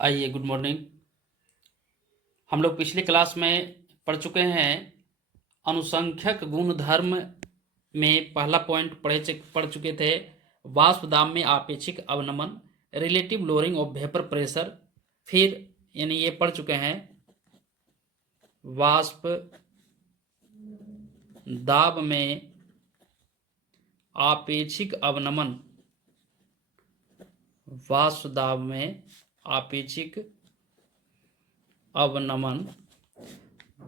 आइए, good morning. हम लोग पिछली क्लास में पढ़ चुके हैं अनुसंख्यक गुणधर्म में पहला पॉइंट पढ़ चुके थे वाष्प दाब में आपेक्षिक अवनमन, relative lowering of vapour pressure. फिर यानी ये पढ़ चुके हैं वाष्प दाब में आपेक्षिक अवनमन, वाष्प दाब में आपेक्षिक अवनमन।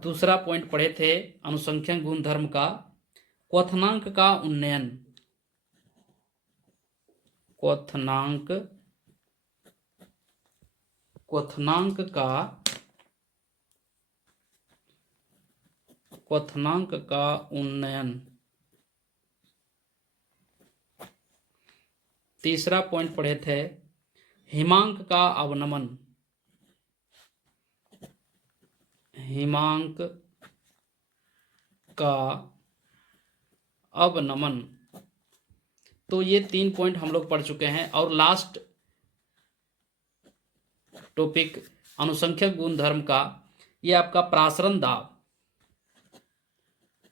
दूसरा पॉइंट पढ़े थे अनुसंख्यक गुणधर्म का क्वथनांक का उन्नयन, क्वथनांक का उन्नयन। तीसरा पॉइंट पढ़े थे हिमांक का अवनमन, हिमांक का अवनमन। तो ये 3 पॉइंट हम लोग पढ़ चुके हैं और लास्ट टॉपिक अनुसंख्यक गुणधर्म का ये आपका प्रासरण दाब।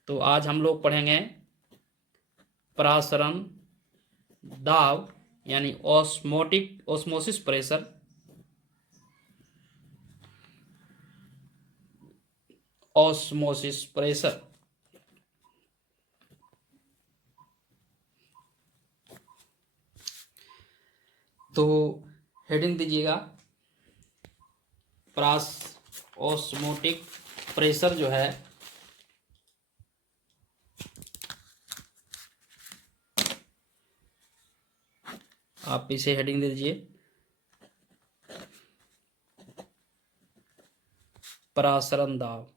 तो आज हम लोग पढ़ेंगे प्रासरण दाब यानी ऑस्मोसिस प्रेशर। ऑस्मोसिस प्रेशर तो हेडिंग दीजिएगा ऑस्मोटिक प्रेशर जो है आप इसे हेडिंग दे दीजिए प्रासरण दाब।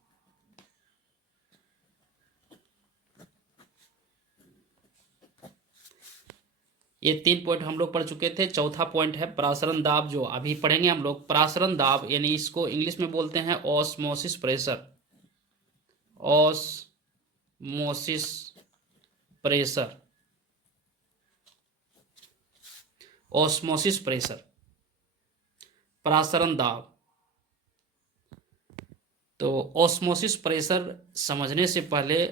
ये 3 पॉइंट हम लोग पढ़ चुके थे। चौथा पॉइंट है प्रासरण दाब, जो अभी पढ़ेंगे हम लोग। प्रासरण दाब यानी इसको इंग्लिश में बोलते हैं osmosis pressure, osmosis pressure, osmosis pressure, प्रासरण दाब। तो ऑस्मोसिस प्रेशर समझने से पहले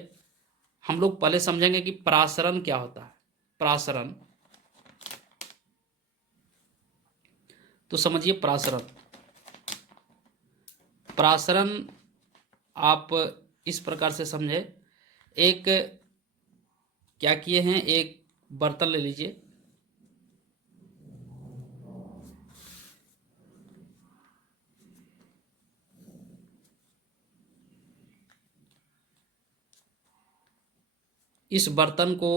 हम लोग पहले समझेंगे कि प्रासरण क्या होता है। प्रासरण तो समझिए प्रासरण आप इस प्रकार से समझे। एक क्या किए हैं, एक बर्तन ले लीजिए, इस बर्तन को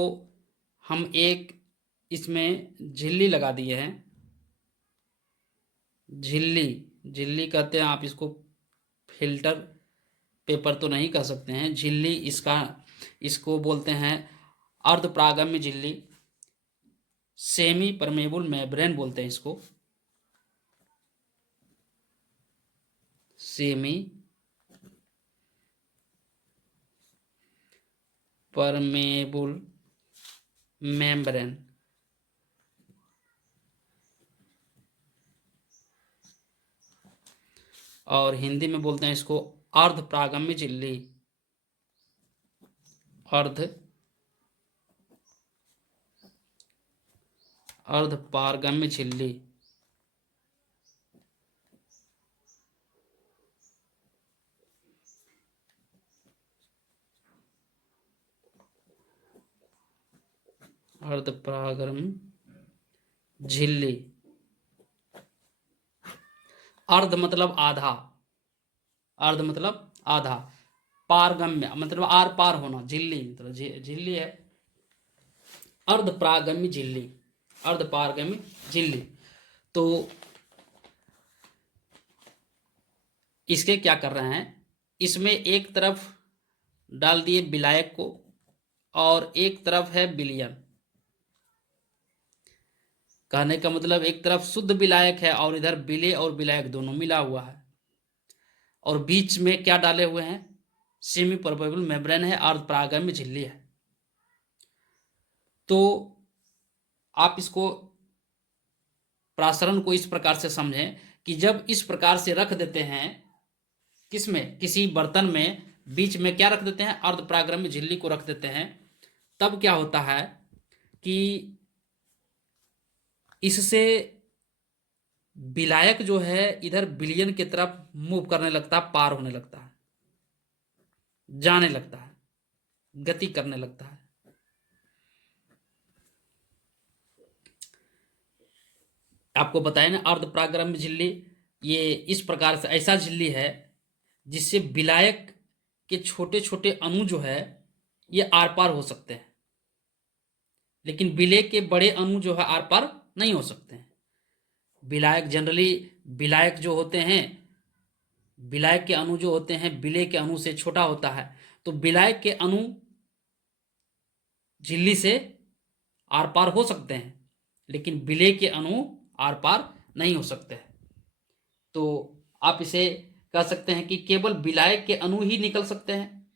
हम एक इसमें झिल्ली लगा दिए हैं। झिल्ली कहते हैं, आप इसको फिल्टर पेपर तो नहीं कह सकते हैं, झिल्ली इसको बोलते हैं अर्धपारगम्य झिल्ली, सेमी परमेबल मेम्ब्रेन बोलते हैं इसको, सेमी परमेबल मेम्ब्रेन। और हिंदी में बोलते हैं इसको अर्धपारगम्य झिल्ली, अर्धपारगम्य झिल्ली। अर्धपारगम्य झिल्ली, अर्ध मतलब आधा, अर्ध मतलब आधा, पारगम्य मतलब आर पार होना, झिल्ली मतलब झिल्ली है, अर्धपारगम्य झिल्ली, अर्धपारगम्य झिल्ली। तो इसके क्या कर रहे हैं, इसमें एक तरफ डाल दिए विलायक को और एक तरफ है विलयन। कहने का मतलब एक तरफ शुद्ध विलायक है और इधर विलेय और विलायक दोनों मिला हुआ है, और बीच में क्या डाले हुए हैं, सेमी परमेबल मेम्ब्रेन है, अर्धपारगम्य झिल्ली है। तो आप इसको प्रासरण को इस प्रकार से समझें कि जब इस प्रकार से रख देते हैं, किसमें, किसी बर्तन में बीच में क्या रख देते हैं, अर्धपरागम्य झिल्ली को रख देते हैं, तब क्या होता है कि इससे विलायक जो है इधर विलयन की तरफ मूव करने लगता है, पार होने लगता है, जाने लगता है, गति करने लगता है। आपको बताया ना अर्धपरागम्य झिल्ली, ये इस प्रकार से ऐसा झिल्ली है जिससे विलायक के छोटे छोटे अणु जो है ये आर पार हो सकते हैं, लेकिन विलेय के बड़े अणु जो है आर पार नहीं हो सकते हैं। विलायक जनरली, विलायक जो होते हैं, विलायक के अणु जो होते हैं विलेय के अणु से छोटा होता है, तो विलायक के अणु झिल्ली से आर पार हो सकते हैं, लेकिन विलेय के अणु आर पार नहीं हो सकते हैं। तो आप इसे कह सकते हैं कि केवल विलायक के अणु ही निकल सकते हैं।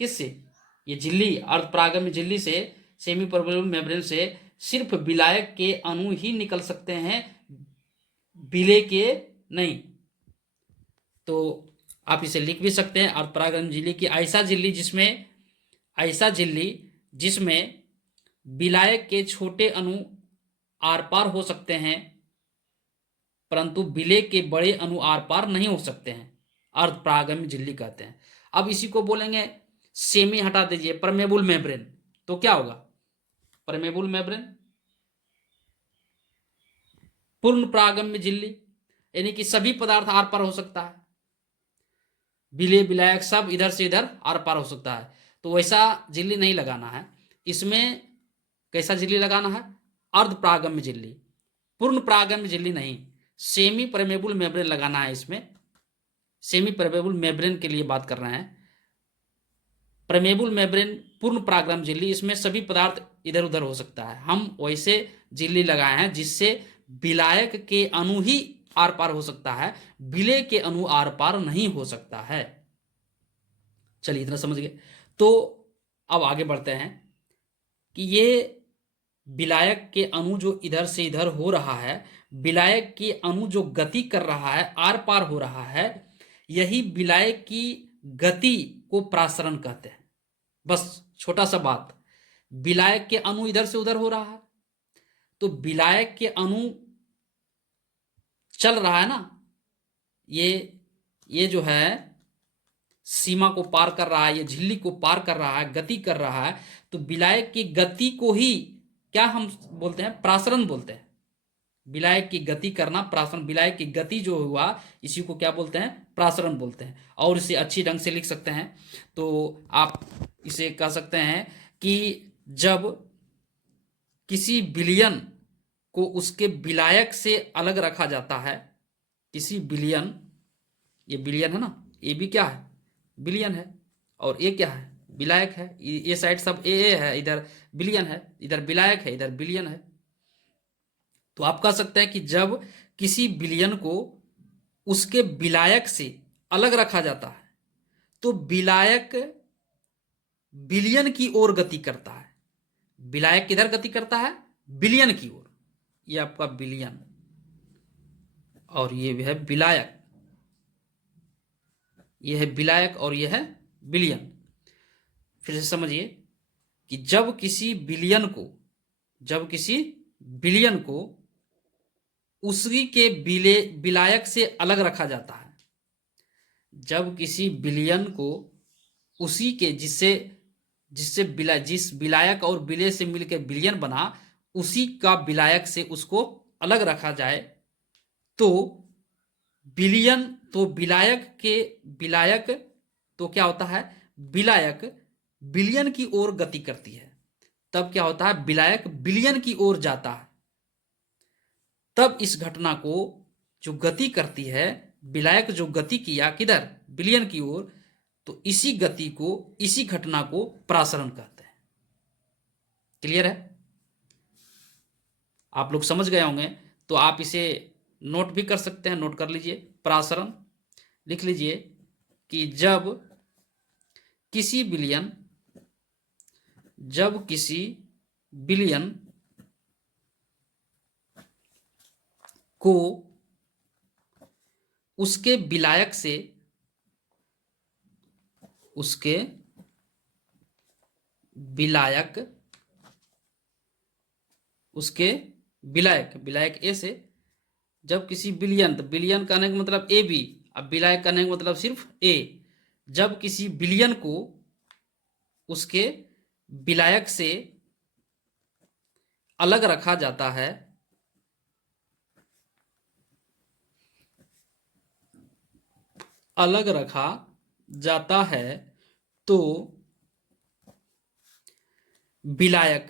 किससे? ये झिल्ली, अर्धपरागम्य झिल्ली से, सेमी परमेबल मेम्ब्रेन से सिर्फ विलायक के अणु ही निकल सकते हैं, विलेय के नहीं। तो आप इसे लिख भी सकते हैं, अर्धपरागम्य झिल्ली की ऐसा झिल्ली जिसमें विलायक के छोटे अणु आर पार हो सकते हैं, परंतु विलेय के बड़े अणु आर पार नहीं हो सकते हैं, अर्धपरागम्य झिल्ली कहते हैं। अब इसी को बोलेंगे, सेमी हटा दीजिए, परमेबल मेम्ब्रेन, तो क्या होगा? परमेबल मेम्ब्रेन, पूर्ण परागम्य झिल्ली, यानी कि सभी पदार्थ आर पार हो सकता है, विलेय विलायक सब इधर से इधर आर पार हो सकता है। तो वैसा झिल्ली नहीं लगाना है इसमें। कैसा झिल्ली लगाना है? अर्धपरागम्य झिल्ली, पूर्ण परागम्य झिल्ली नहीं, सेमी परमेबल मेम्ब्रेन लगाना है इसमें। सेमी परमेबल मेम्ब्रेन के लिए बात कर रहे हैं। परमेबल मेम्ब्रेन पूर्ण परागम्य झिल्ली, इसमें सभी पदार्थ इधर उधर हो सकता है। हम वैसे झिल्ली लगाए हैं जिससे विलायक के अणु ही आर पार हो सकता है, विलेय के अणु आर पार नहीं हो सकता है। चलिए इतना समझ गए। तो अब आगे बढ़ते हैं कि ये विलायक के अणु जो इधर से इधर हो रहा है, विलायक के अणु जो गति कर रहा है, आर पार हो रहा है, यही विलायक की गति को प्रासरण कहते हैं। बस छोटा सा बात, विलायक के अणु इधर से उधर हो रहा है, तो विलायक के अणु चल रहा है ना, ये जो है सीमा को पार कर रहा है, ये झिल्ली को पार कर रहा है, गति कर रहा है, तो विलायक की गति को ही क्या हम बोलते हैं? प्रासरण बोलते हैं। विलायक की गति करना प्रासरण, विलायक की गति जो हुआ इसी को क्या बोलते हैं? प्रासरण बोलते हैं। और इसे अच्छी ढंग से लिख सकते हैं, तो आप इसे कह सकते हैं कि जब किसी विलयन को उसके विलायक से अलग रखा जाता है, किसी विलयन, ये विलयन है ना, ये भी क्या है? विलयन है, और ये क्या है? विलायक है। ये साइड सब ए है, इधर विलयन है, इधर विलायक है, इधर विलयन है। तो आप कह सकते हैं कि जब किसी विलयन को उसके विलायक से अलग रखा जाता है, तो विलायक विलयन की ओर गति करता है। विलायक किधर गति करता है? विलयन की ओर। ये आपका विलयन, और ये भी है विलायक, ये है विलायक और ये है विलयन। फिर से समझिए कि जब किसी विलयन को उसी के विलायक से अलग रखा जाता है, जब किसी विलयन को उसी के जिस विलायक और विलेय से मिलकर विलयन बना, उसी का विलायक से उसको अलग रखा जाए, तो विलायक तो क्या होता है? विलायक विलयन की ओर गति करती है, तब क्या होता है? विलायक विलयन की ओर जाता है। तब इस घटना को जो गति करती है, विलायक जो गति किया किधर? विलयन की ओर, तो इसी गति को, इसी घटना को प्रासरण कहते हैं। क्लियर है? आप लोग समझ गए होंगे, तो आप इसे नोट भी कर सकते हैं, नोट कर लीजिए। प्रासरण लिख लीजिए कि जब किसी विलयन को उसके विलायक से, उसके विलायक, उसके विलायक, विलायक ए से जब किसी बिलियन, तो बिलियन कहने का मतलब ए बी, अब विलायक कहने का मतलब सिर्फ ए, जब किसी बिलियन को उसके विलायक से अलग रखा जाता है, अलग रखा जाता है, तो विलायक,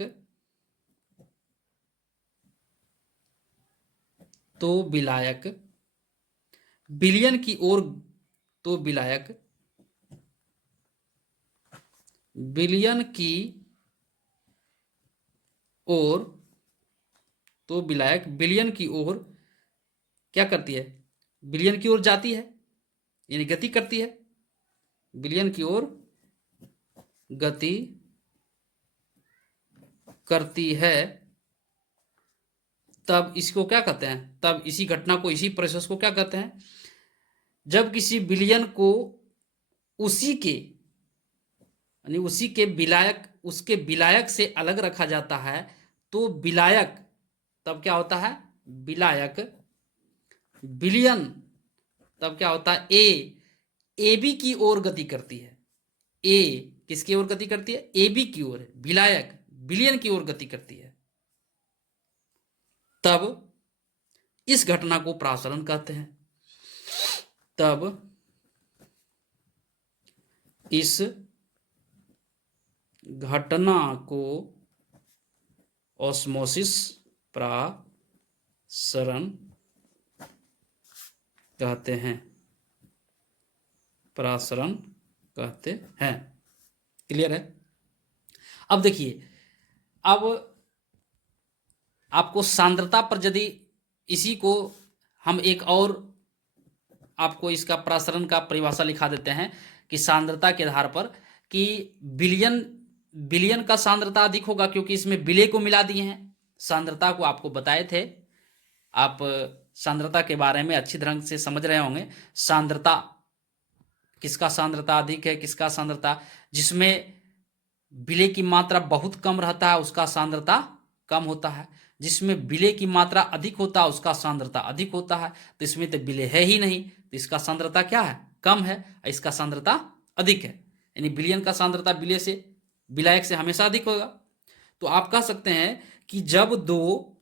तो विलायक बिलियन की ओर, तो विलायक बिलियन की ओर, तो विलायक बिलियन की ओर क्या करती है, बिलियन की ओर जाती है, यानी गति करती है, बिलियन की ओर गति करती है, तब इसको क्या कहते हैं, तब इसी घटना को, इसी प्रोसेस को क्या कहते हैं, जब किसी बिलियन को उसी के, यानी उसी के विलायक, उसके विलायक से अलग रखा जाता है, तो विलायक तब क्या होता है, विलायक बिलियन तब क्या होता है, ए बी की ओर गति करती है, ए किसकी ओर गति करती है, ए बी की ओर, विलायक बिलियन की ओर गति करती है, तब इस घटना को प्रासरण कहते हैं, तब इस घटना को ऑस्मोसिस प्रासरण कहते हैं, प्रासरण कहते हैं। क्लियर है? अब देखिए, अब आपको सांद्रता पर यदि इसी को हम एक और आपको इसका प्रासरण का परिभाषा लिखा देते हैं कि सांद्रता के आधार पर कि बिलियन, बिलियन का सांद्रता अधिक होगा क्योंकि इसमें विलय को मिला दिए हैं। सांद्रता को आपको बताए थे, आप सांद्रता के बारे में अच्छी तरह से समझ रहे होंगे। सांद्रता, किसका सांद्रता अधिक है, किसका सांद्रता, जिसमें विलय की मात्रा बहुत कम रहता है उसका सांद्रता कम होता है, जिसमें विलय की मात्रा अधिक होता है उसका सांद्रता अधिक होता है। तो इसमें तो विलय है ही नहीं, तो इसका सांद्रता क्या है, कम है, इसका सांद्रता अधिक है, यानी विलयन का सांद्रता विलय से, विलायक से हमेशा अधिक होगा। तो आप कह सकते हैं कि जब दो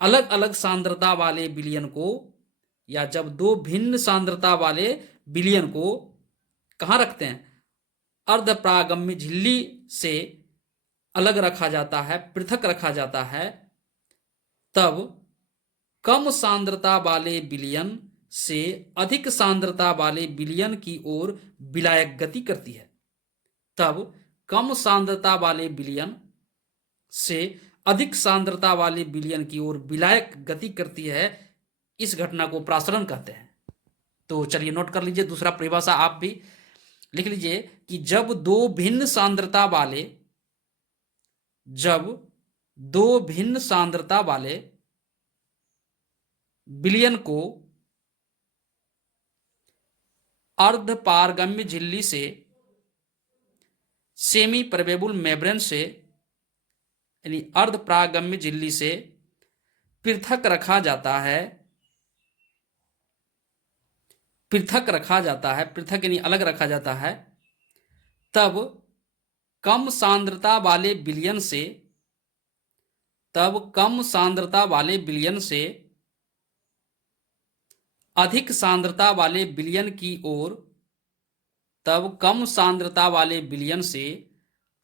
अलग अलग सांद्रता वाले विलयन को, या जब दो भिन्न सांद्रता वाले विलयन को कहां रखते हैं, अर्धप्रागम्य झिल्ली से अलग रखा जाता है, पृथक रखा जाता है, तब कम सांद्रता वाले विलयन से अधिक सांद्रता वाले विलयन की ओर विलायक गति करती है, तब कम सांद्रता वाले विलयन से अधिक सांद्रता वाले विलयन की ओर विलायक गति करती है। इस घटना को प्रासरण कहते हैं। तो चलिए नोट कर लीजिए, दूसरा परिभाषा आप भी लिख लीजिए कि जब दो भिन्न सांद्रता वाले, जब दो भिन्न सांद्रता वाले विलयन को अर्धपारगम्य झिल्ली से, सेमी परमेबल मेम्ब्रेन से, यानी अर्धपारगम्य झिल्ली से पृथक रखा जाता है, पृथक रखा जाता है, पृथक यानी अलग रखा जाता है, तब कम सांद्रता वाले विलयन से, तब कम सांद्रता वाले विलयन से अधिक सांद्रता वाले विलयन की ओर, तब कम सांद्रता वाले विलयन से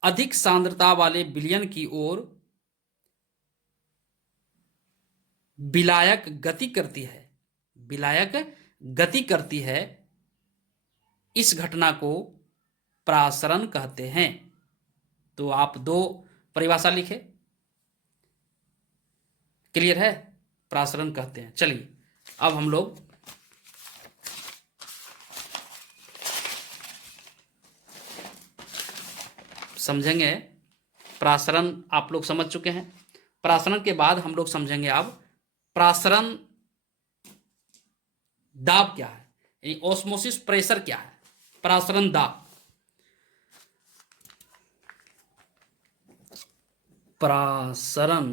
अधिक सांद्रता वाले विलयन की ओर विलायक गति करती है, विलायक गति करती है। इस घटना को प्रासरण कहते हैं। तो आप दो परिभाषा लिखे, क्लियर है, प्रासरण कहते हैं। चलिए अब हम लोग समझेंगे, प्रासरण आप लोग समझ चुके हैं। प्रासरण के बाद हम लोग समझेंगे अब प्रासरण दाब क्या है, यानी ऑस्मोसिस प्रेशर क्या है, प्रासरण दाब। प्रासरण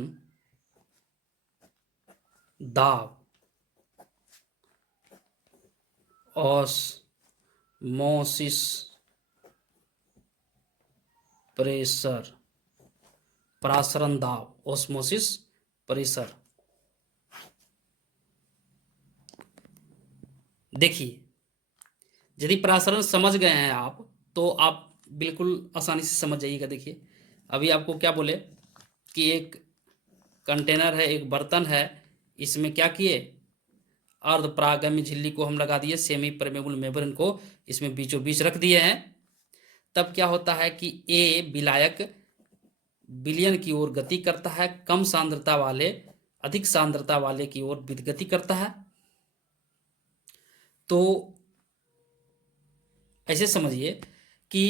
दाब, ऑस्मोसिस प्रेशर, प्रासरण दाब, ऑस्मोसिस प्रेशर। देखिए, यदि प्रासरण समझ गए हैं आप तो आप बिल्कुल आसानी से समझ जाइएगा। देखिए, अभी आपको क्या बोले कि एक कंटेनर है, एक बर्तन है, इसमें क्या किए, अर्ध परागैमी झिल्ली को हम लगा दिए, सेमी परमेबल मेम्ब्रेन को इसमें बीचों बीच रख दिए हैं। तब क्या होता है कि ए विलायक विलयन की ओर गति करता है, कम सांद्रता वाले अधिक सांद्रता वाले की ओर गति करता है। तो ऐसे समझिए कि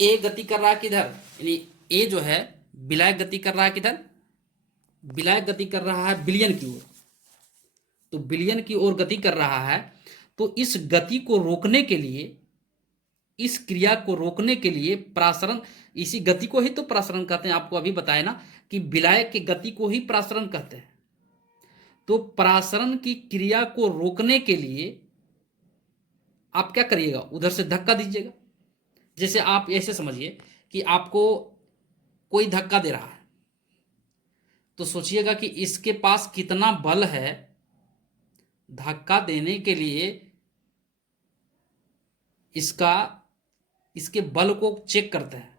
ए गति कर रहा है किधर, यानी ए जो है विलायक गति कर रहा है किधर, विलायक गति कर रहा है विलयन की ओर। तो विलयन की ओर गति कर रहा है, तो इस गति को रोकने के लिए, इस क्रिया को रोकने के लिए प्रासरण, इसी गति को ही तो प्रासरण कहते हैं। आपको अभी बताया ना कि विलायक की गति को ही प्रासरण कहते हैं। तो प्रासरण की क्रिया को रोकने के लिए आप क्या करिएगा, उधर से धक्का दीजिएगा। जैसे आप ऐसे समझिए कि आपको कोई धक्का दे रहा है, तो सोचिएगा कि इसके पास कितना बल है धक्का देने के लिए, इसका इसके बल को चेक करते हैं।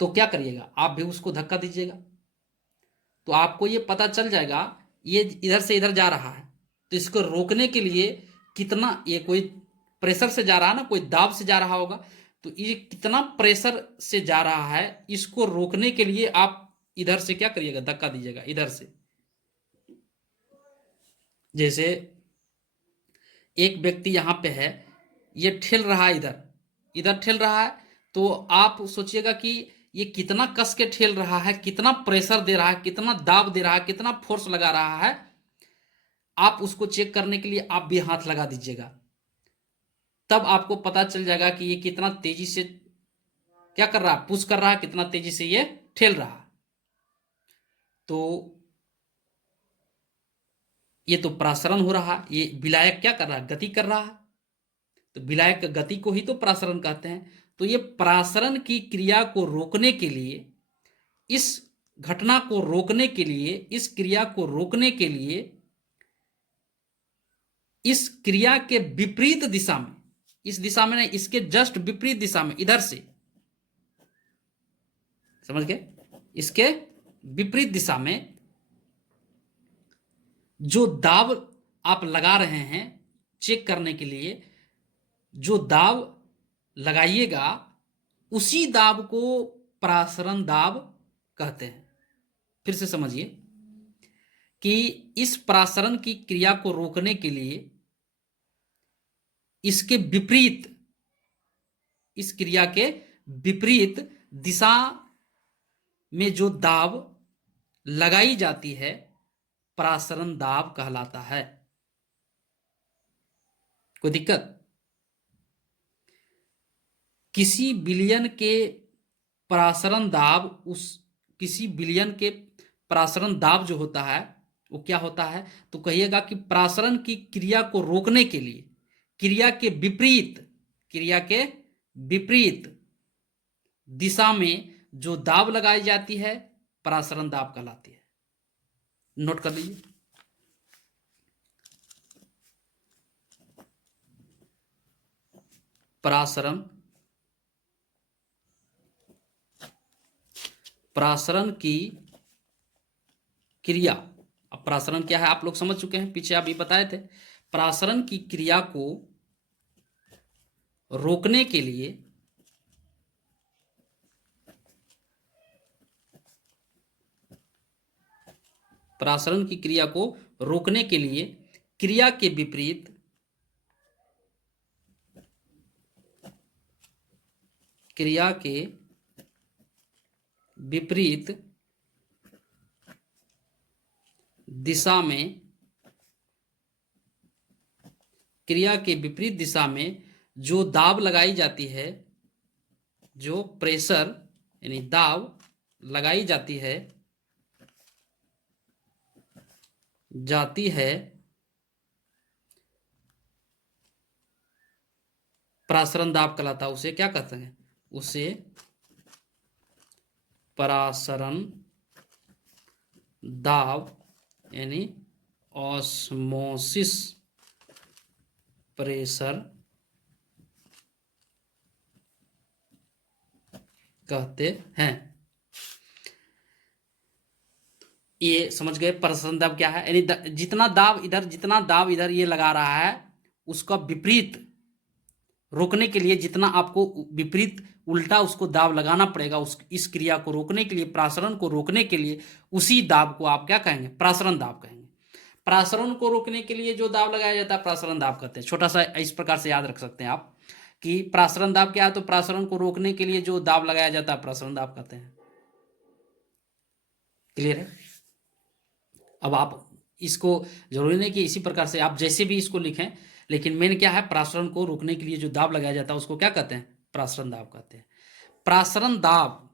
तो क्या करिएगा, आप भी उसको धक्का दीजिएगा, तो आपको ये पता चल जाएगा ये इधर से इधर जा रहा है, तो इसको रोकने के लिए कितना, ये कोई प्रेशर से जा रहा है ना, कोई दाब से जा रहा होगा, तो ये कितना प्रेशर से जा रहा है, इसको रोकने के लिए आप इधर से क्या करिएगा, धक्का दीजिएगा इधर से। जैसे एक व्यक्ति यहां पे है, ये ठेल रहा है, इधर इधर ठेल रहा है, तो आप सोचिएगा कि ये कितना कस के ठेल रहा है, कितना प्रेशर दे रहा है, कितना दाब दे रहा है, कितना फोर्स लगा रहा है। आप उसको चेक करने के लिए आप भी हाथ लगा दीजिएगा, तब आपको पता चल जाएगा कि ये कितना तेजी से क्या कर रहा है, पुश कर रहा है, कितना तेजी से ये ठेल रहा है। तो ये तो प्रासरण हो रहा है, ये विलायक क्या कर रहा है, गति कर रहा है। तो विलायक गति को ही तो प्रासरण कहते हैं। तो ये प्रासरण की क्रिया को रोकने के लिए, इस घटना को रोकने के लिए, इस क्रिया को रोकने के लिए, इस क्रिया के विपरीत दिशा में, इस दिशा में नहीं, इसके जस्ट विपरीत दिशा में, इधर से, समझ गए, इसके विपरीत दिशा में जो दाब आप लगा रहे हैं चेक करने के लिए, जो दाब लगाइएगा उसी दाब को प्रासरण दाब कहते हैं। फिर से समझिए कि इस प्रासरण की क्रिया को रोकने के लिए इसके विपरीत, इस क्रिया के विपरीत दिशा में जो दाब लगाई जाती है प्रासरण दाब कहलाता है। कोई दिक्कत, किसी विलयन के प्रासरण दाब, उस किसी विलयन के प्रासरण दाब जो होता है वो क्या होता है, तो कहिएगा कि प्रासरण की क्रिया को रोकने के लिए क्रिया के विपरीत, क्रिया के विपरीत दिशा में जो दाब लगाई जाती है प्रासरण दाब कहलाती है। नोट कर लीजिए। प्रासरण, प्रासरण की क्रिया, अब प्रासरण क्या है आप लोग समझ चुके हैं, पीछे आप ये बताए थे। प्रासरण की क्रिया को रोकने के लिए प्रासरण की क्रिया को रोकने के लिए क्रिया के विपरीत, क्रिया के विपरीत दिशा में, क्रिया के विपरीत दिशा में जो दाब लगाई जाती है, जो प्रेशर यानी दाब लगाई जाती है प्रासरण दाब कहलाता है। उसे क्या कहते हैं? उसे प्रासरण दाब यानी ऑस्मोसिस प्रेशर कहते हैं। ये समझ गए प्रासरण दाब क्या है? यानी जितना दाब इधर ये लगा रहा है, उसका विपरीत रोकने के लिए जितना आपको विपरीत उल्टा उसको दाब लगाना पड़ेगा, इस क्रिया को रोकने के लिए, प्रासरण को रोकने के लिए, उसी दाब को आप क्या कहेंगे? प्रासरण दाब कहेंगे। प्रासरण को रोकने के लिए जो दाब लगाया जाता है प्रासरण दाब कहते हैं। छोटा सा इस प्रकार से याद रख सकते हैं आप कि प्रासरण दाब क्या है, तो प्रासरण को रोकने के लिए जो दाब लगाया जाता है प्रासरण दाब कहते हैं। क्लियर है? अब आप इसको जरूरी नहीं कि इसी प्रकार से आप जैसे भी इसको लिखें, लेकिन मेन क्या है, प्रासरण को रोकने के लिए जो दाब लगाया जाता है उसको क्या कहते हैं? प्रासरण दाब कहते हैं। प्रासरण दाब,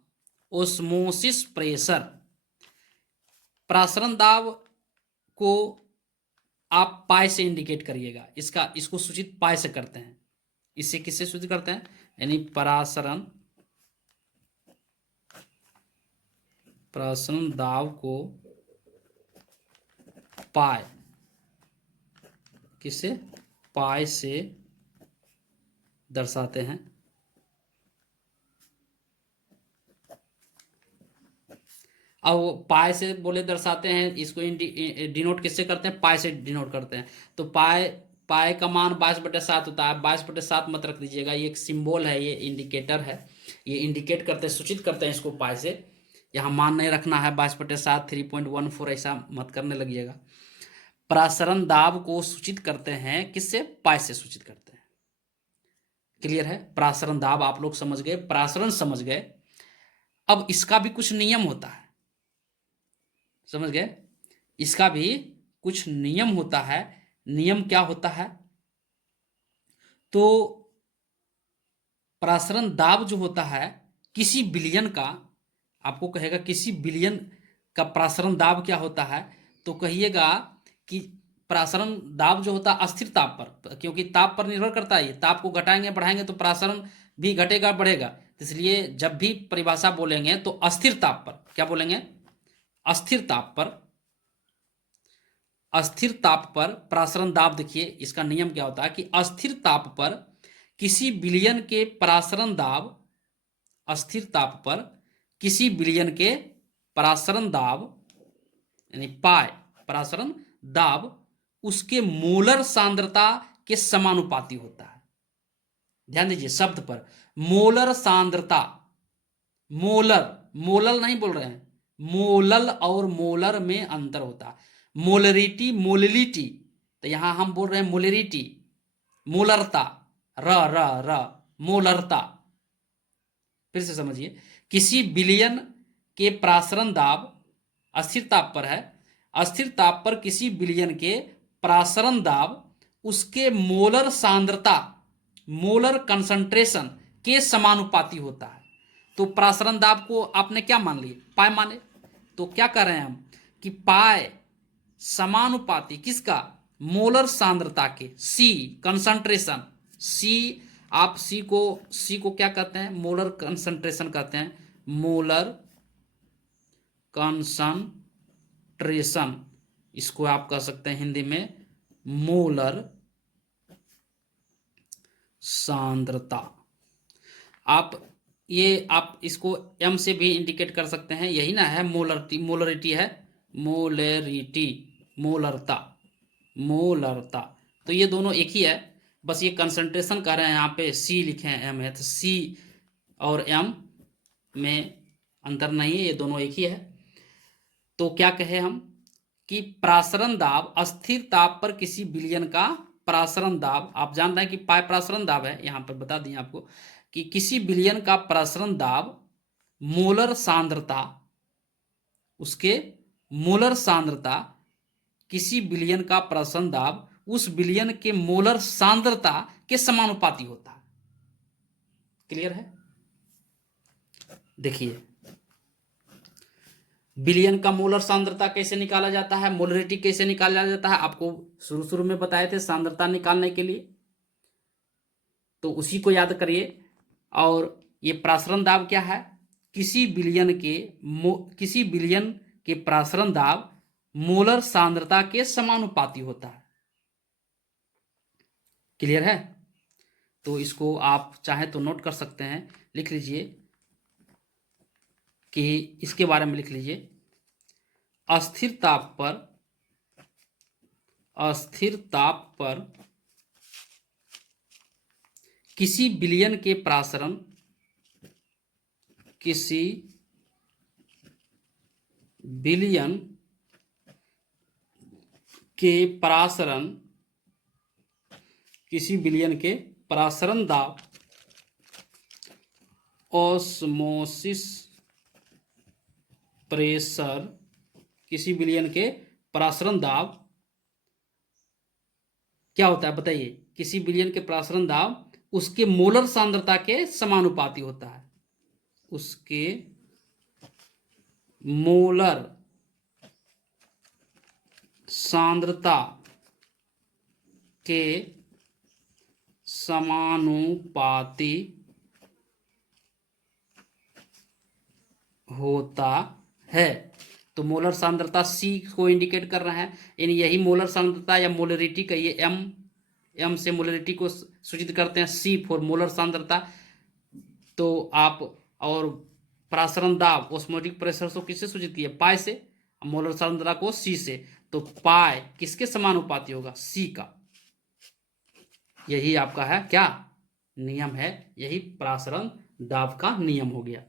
ओस्मोसिस प्रेशर। प्रासरण दाब को आप पाई से इंडिकेट करिएगा, इसको सूचित पाई से करते हैं। इससे किससे सूचित करते हैं? यानी प्रासरण दाब को पाई, किससे? पाई से दर्शाते हैं। अब पाई से बोले दर्शाते हैं, इसको डिनोट किससे करते हैं? पाई से डिनोट करते हैं। तो पाई का मान 22/7 होता है। 22/7 मत रख दीजिएगा, ये एक सिंबल है, ये इंडिकेटर है, ये इंडिकेट करते हैं, सूचित करते हैं इसको पाई से। यहाँ मान नहीं रखना है 22/7, 3.14 ऐसा मत करने लगिएगा। प्रासरण दाब को सूचित करते हैं किससे? पाई से सूचित करते हैं। क्लियर है? प्रासरण दाब आप लोग समझ गए, प्रासरण समझ गए। अब इसका भी कुछ नियम होता है, समझ गए? इसका भी कुछ नियम होता है। नियम क्या होता है? तो प्रासरण दाब जो होता है, किसी विलयन का, आपको कहेगा किसी विलयन का प्रासरण दाब क्या होता है, तो कहिएगा कि प्रासरण दाब जो होता है अस्थिर ताप पर, क्योंकि ताप पर निर्भर करता है। ये ताप को घटाएंगे बढ़ाएंगे तो प्रासरण भी घटेगा बढ़ेगा। इसलिए जब भी परिभाषा बोलेंगे तो अस्थिर ताप पर, क्या बोलेंगे? अस्थिर ताप पर, अस्थिर ताप पर प्रासरण दाब। देखिए इसका नियम क्या होता है कि अस्थिर ताप पर किसी विलयन के प्रासरण दाब, अस्थिर ताप पर किसी विलयन के प्रासरण दाब यानी पाई प्रासरण दाब उसके मोलर सांद्रता के समानुपाती होता है। ध्यान दीजिए शब्द पर, मोलर सांद्रता। मोलर, मोलल नहीं बोल रहे हैं, मोलल और मोलर में अंतर होता है। मोलरिटी, मोलिलिटी, तो यहां हम बोल रहे हैं मोलरिटी, मोलरता, र र र मोलरता। फिर से समझिए, किसी विलयन के प्रासरण दाब अस्थिर ताप पर है, अस्थिर ताप पर किसी विलयन के प्रासरण दाब उसके मोलर सांद्रता, मोलर कंसंट्रेशन के समानुपाती होता है। तो प्रासरण दाब को आपने क्या मान लिए? पाई माने। तो क्या कर रहे हैं हम कि पाई समानुपाती किसका? मोलर सांद्रता के, सी कंसंट्रेशन, सी, आप सी को क्या कहते हैं? मोलर कंसंट्रेशन कहते हैं। मोलर कंसंट्रेशन, इसको आप कह सकते हैं हिंदी में मोलर सांद्रता। आप इसको एम से भी इंडिकेट कर सकते हैं, यही ना है मोलरिटी, मोलरिटी है, मोलरिटी, मोलरता, मोलरता। तो ये दोनों एक ही है, बस ये कंसंट्रेशन कह रहे हैं, यहाँ पे सी लिखे हैं, एम है, तो सी और एम में अंतर नहीं है, ये दोनों एक ही है। तो क्या कहे हम कि प्रासरण दाब अस्थिर ताप पर किसी विलयन का प्रासरण दाब, आप जान रहे हैं कि पाई प्रासरण दाब है, यहां पर बता दिए आपको कि किसी विलयन का प्रासरण दाब मोलर सांद्रता, उसके मोलर सांद्रता किसी विलयन का प्रसरण दाब उस विलयन के मोलर सांद्रता के समानुपाती होता है। क्लियर है? देखिए, विलयन का मोलर सांद्रता कैसे निकाला जाता है, मोलरिटी कैसे निकाला जाता है, आपको शुरू शुरू में बताए थे सांद्रता निकालने के लिए, तो उसी को याद करिए। और ये प्रासरण दाब क्या है? किसी विलयन के प्रासरण दाब मोलर सांद्रता के समानुपाती होता है। क्लियर है? तो इसको आप चाहें तो नोट कर सकते हैं, लिख लीजिए कि इसके बारे में लिख लीजिए, अस्थिर ताप पर किसी विलयन के प्रासरण दाब ऑस्मोसिस प्रेशर, किसी विलयन के प्रासरण दाब क्या होता है बताइए? किसी विलयन के प्रासरण दाब उसके मोलर सांद्रता के समानुपाती होता है। उसके मोलर सांद्रता के समानुपाती होता है। तो मोलर सांद्रता C को इंडिकेट कर रहा है, यानी यही मोलर सांद्रता या मोलरिटी का ये M से मोलरिटी को सूचित करते हैं, C फॉर मोलर सांद्रता। तो आप और प्रासरण दाब ऑस्मोटिक प्रेशर को किससे सूचित किया? पाई से, मोलर सांद्रता को C से। तो पाई किसके समानुपाती होगा? C का। यही आपका है क्या नियम है, यही प्रासरण दाब का नियम हो गया।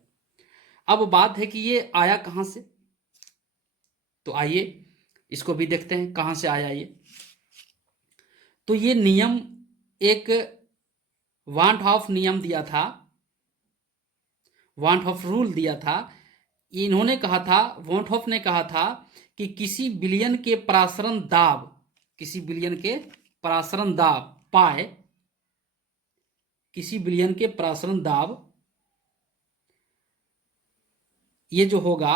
अब बात है कि ये आया कहां से, तो आइए इसको भी देखते हैं कहां से आया ये। तो ये नियम एक वांट ऑफ नियम दिया था, वांट ऑफ रूल दिया था। इन्होंने कहा था, वांट ऑफ ने कहा था कि किसी विलयन के प्रासरण दाब पाए, किसी विलयन के प्रासरण दाब ये जो होगा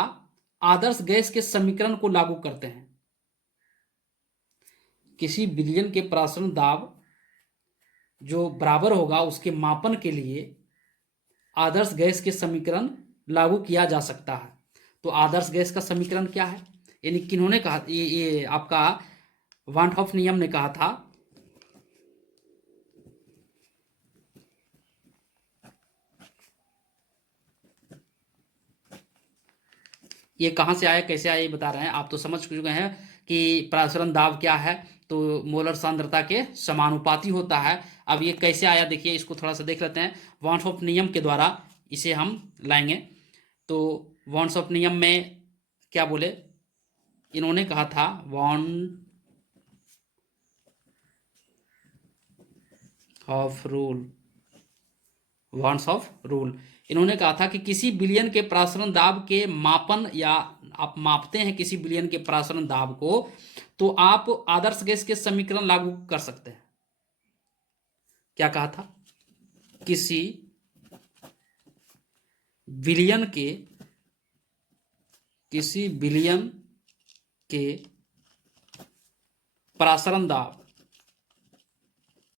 आदर्श गैस के समीकरण को लागू करते हैं। किसी विलयन के प्रासरण दाब जो बराबर होगा उसके मापन के लिए आदर्श गैस के समीकरण लागू किया जा सकता है। तो आदर्श गैस का समीकरण क्या है? यानी किन्होंने कहा, ये आपका वांट ऑफ नियम ने कहा था ये कहां से आया कैसे आया ये बता रहे हैं, आप तो समझ चुके हैं कि प्रासरण दाब क्या है, तो मोलर सांद्रता के समानुपाती होता है। अब ये कैसे आया देखिए, इसको थोड़ा सा देख लेते हैं। वांट ऑफ नियम के द्वारा इसे हम लाएंगे। तो वांट्स ऑफ नियम में क्या बोले, इन्होंने कहा था वांट ऑफ रूल, इन्होंने कहा था कि किसी विलयन के प्रासरण दाब के मापन, या आप मापते हैं किसी विलयन के प्रासरण दाब को, तो आप आदर्श गैस के समीकरण लागू कर सकते हैं। क्या कहा था? किसी विलयन के प्रासरण दाब